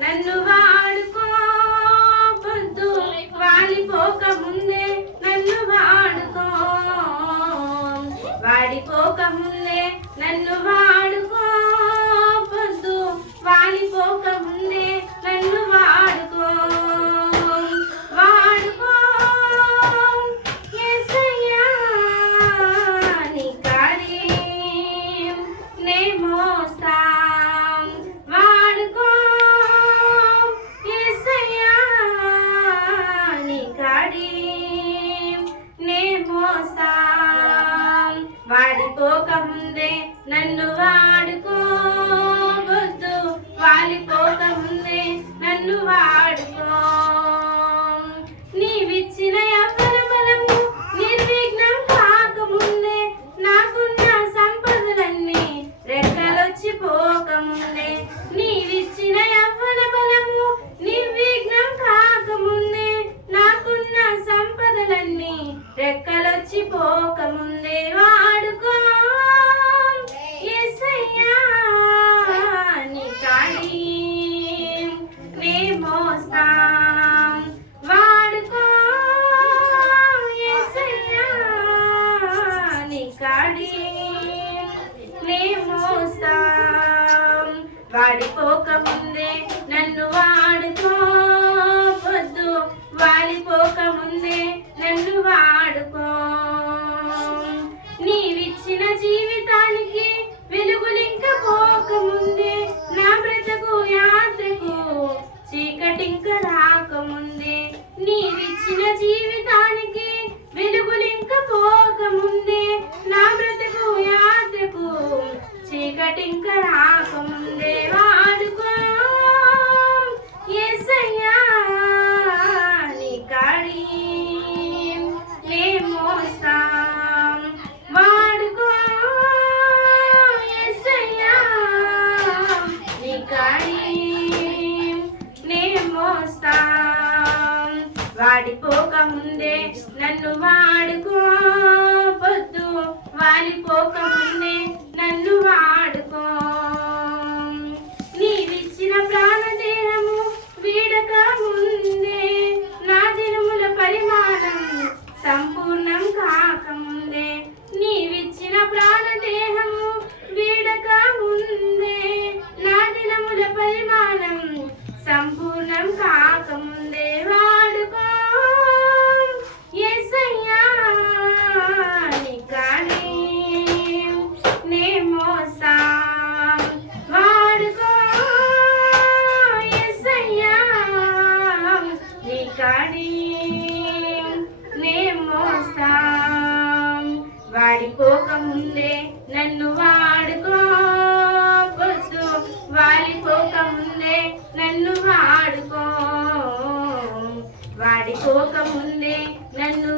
నన్ను వాడుకో పొద్దు వాడిపోక ముందే నన్ను వాడుకో వాడిపోక ముందే నన్ను వాడుకో పొద్దు వాడిపోక ముందే నన్ను వాడుకో వాడుకో యేసయ్యా నీ కాడి నే మోస్తా వాడుకో యేసయ్యా నీ కాడి నే మోస్తా వాడిపోక ముందే నన్ను వాడుకో వద్దు వాలిపోక ముందే నన్ను వాడుకో నీవిచ్చిన యవ్వన బలము నిర్విఘ్నం కాకముందే నాకున్న సంపదలన్నీ రెక్కలొచ్చి పోకముందే నీవిచ్చిన యవ్వన బలము నిర్విఘ్నం కాకముందే నాకున్న సంపదలన్నీ రెక్కలొచ్చి పోకముందే వాడుకో యేసయ్యా నీ కాడి నే మోస్తా వాడుకో యేసయ్యా నీ కాడి నే మోస్తా వాడిపోక ముందే నన్ను వాడుకో పొద్దు వాలిపోక ముందే నన్ను వాడుకో నీవిచ్చిన జీవితానికి వెలుగులింక పోకముందే నా బ్రతుకు యాత్రకు చీకటింక రాకముందే నీవిచ్చిన జీవితానికి వెలుగులింక పోకముందే నా బ్రతుకు యాత్రకు చీకటింక రాకముందే వాడుకో యేసయ్యా నీ కాడి నే మోస్తా వాడుకో యేసయ్యా నీ కాడి నే మోస్తా వాడిపోక ముందే నన్ను వాడుకో పొద్దు వాలిపోక ముందే నన్ను వాడుకో నీవిచ్చిన ప్రాణదేహము వీడక ముందే నా దినముల పరిమాణం సంపూర్ణం కాకముందే నీవిచ్చిన ప్రాణదేహము వీడక ముందే నా దినముల పరిమాణం సంపూర్ణం కాకముందే వాడుకో యేసయ్యా నీ కాడి నే మోస్తా వాడుకో యేసయ్యా నీ కాడి నే మోస్తా వాడిపోక ముందే నన్ను వాడుకో పొద్దు వాలిపోక ముందే నన్ను వాడుకో వాడిపోక ముందే నన్ను